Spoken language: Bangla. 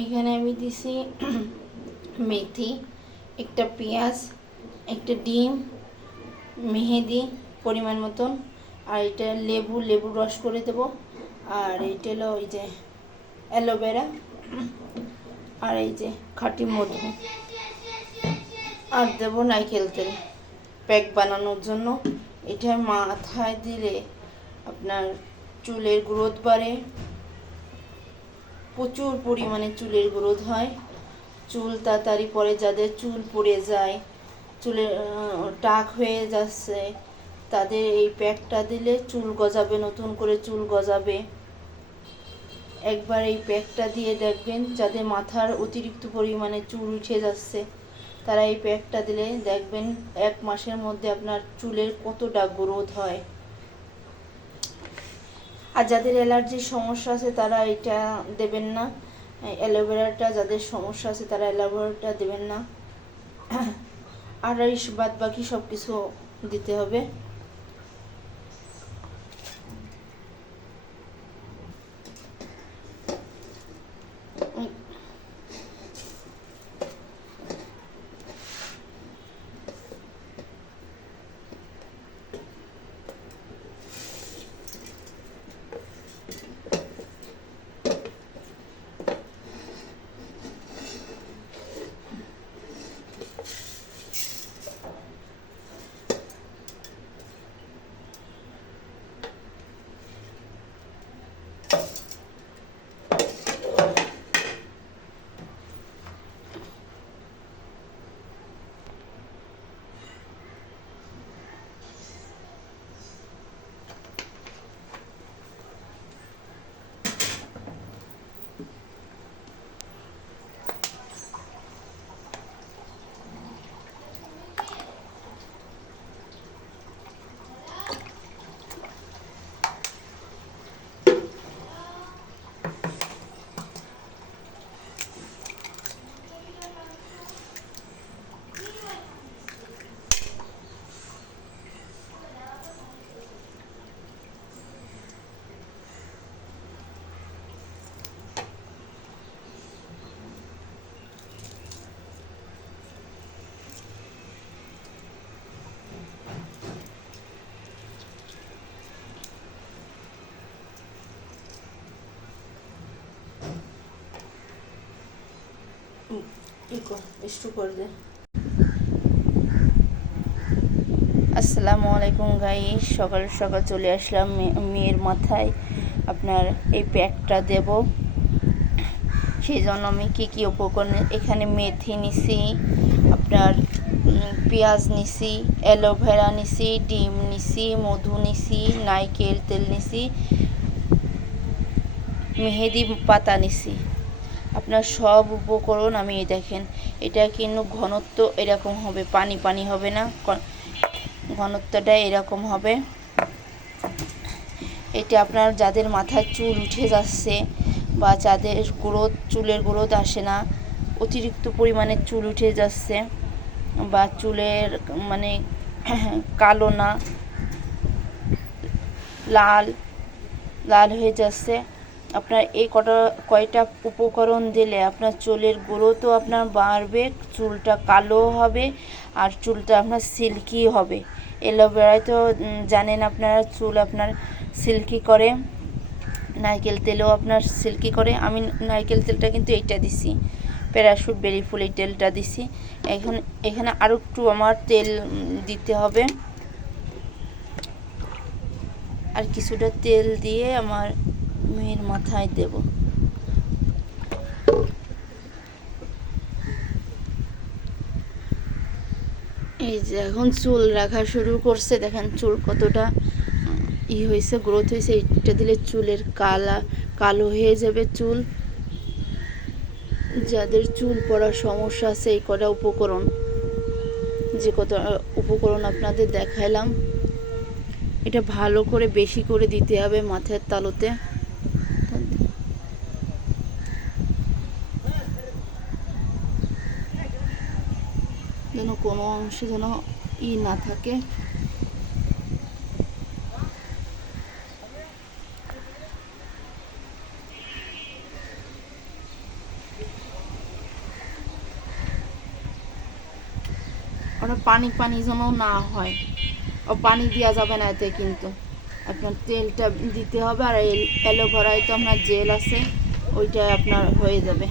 এখানে আমি দিছি মেথি, একটা পেঁয়াজ, একটা ডিম, মেহেদি পরিমাণ মতন, আর এটা লেবুর রস করে দেব, আর এইটা হলো ওই যে অ্যালোভেরা, আর এই যে খাঁটি মধু, আর দেবো নারকেল তেল প্যাক বানানোর জন্য। এটা মাথায় দিলে আপনার চুলের গ্রোথ বাড়ে, প্রচুর পরিমাণে চুলের গ্রোথ হয়। চুল তাড়াতাড়ি পড়ে, যাদের চুল পড়ে যায়, চুলের টাক হয়ে যাচ্ছে, তাদের এই প্যাকটা দিলে চুল গজাবে, নতুন করে চুল গজাবে। একবার এই প্যাকটা দিয়ে দেখবেন, যাদের মাথার অতিরিক্ত পরিমাণে চুল উঠে যাচ্ছে, তারা এই প্যাকটা দিলে দেখবেন 1 মাসের মধ্যে আপনার চুলের কতটা গ্রোথ হয়। আর যাদের অ্যালার্জির সমস্যা আছে তারা এটা দেবেন না, অ্যালোভেরাটা যাদের সমস্যা আছে তারা অ্যালোভেরাটা দেবেন না, আর এই বাদ বাকি সব কিছু দিতে হবে। একটু করে দে। আসসালামু আলাইকুম গাইস, সকাল সকাল চলে আসলাম মেয়ের মাথায় আপনার এই প্যাকটা দেব। সেই জন্য আমি কী উপকরণ, এখানে মেথি নিছি, আপনার পেঁয়াজ নিছি, অ্যালোভেরা নিছি, ডিম নিছি, মধু নিছি, নারকেল তেল নিছি, মেহেদি পাতা নিছি। আপনার সব উপকরণ আমি দেখেন, এটা কিন্তু ঘনত্ব এরকম হবে, পানি পানি হবে না, ঘনত্বটা এরকম হবে। এটা আপনার যাদের মাথায় চুল উঠে যাচ্ছে বা যাদের চুলের গ্রোথ আসে না, অতিরিক্ত পরিমাণে চুল উঠে যাচ্ছে বা চুলের মানে কালো না লাল হয়ে যাচ্ছে, আপনার এই কয়টা উপকরণ দিলে আপনার চুলের গ্রোথও আপনার বাড়বে, চুলটা কালো হবে, আর চুলটা আপনার সিল্কি হবে। অ্যালোভেরায় তো জানেন আপনারা চুল আপনার সিল্কি করে, নারকেল তেলও আপনার সিল্কি করে। আমি নারকেল তেলটা কিন্তু এইটা দিছি, প্যারাশুট বেরি ফুল, এই তেলটা দিছি। এখানে আরও একটু আমার তেল দিতে হবে, আর কিছুটা তেল দিয়ে আমার মেয়ের মাথায় দেব। এই যে এখন চুল রাখা শুরু করছে, দেখেন চুল কতটা হয়েছে, গ্রোথ হয়েছে। এটা দিলে চুলের কালো হয়ে যাবে চুল। যাদের চুল পড়ার সমস্যা আছে, এই কটা উপকরণ, যে কটা উপকরণ আপনাদের দেখাইলাম, এটা ভালো করে বেশি করে দিতে হবে মাথার তালুতে, যেন কোনো অংশে যেন না থাকে। ওটা পানি পানি যেন না হয়, ও পানি দেওয়া যাবে না এতে, কিন্তু আপনার তেলটা দিতে হবে। আর অ্যালোভেরায় তো আপনার জেল আছে, ওইটা আপনার হয়ে যাবে।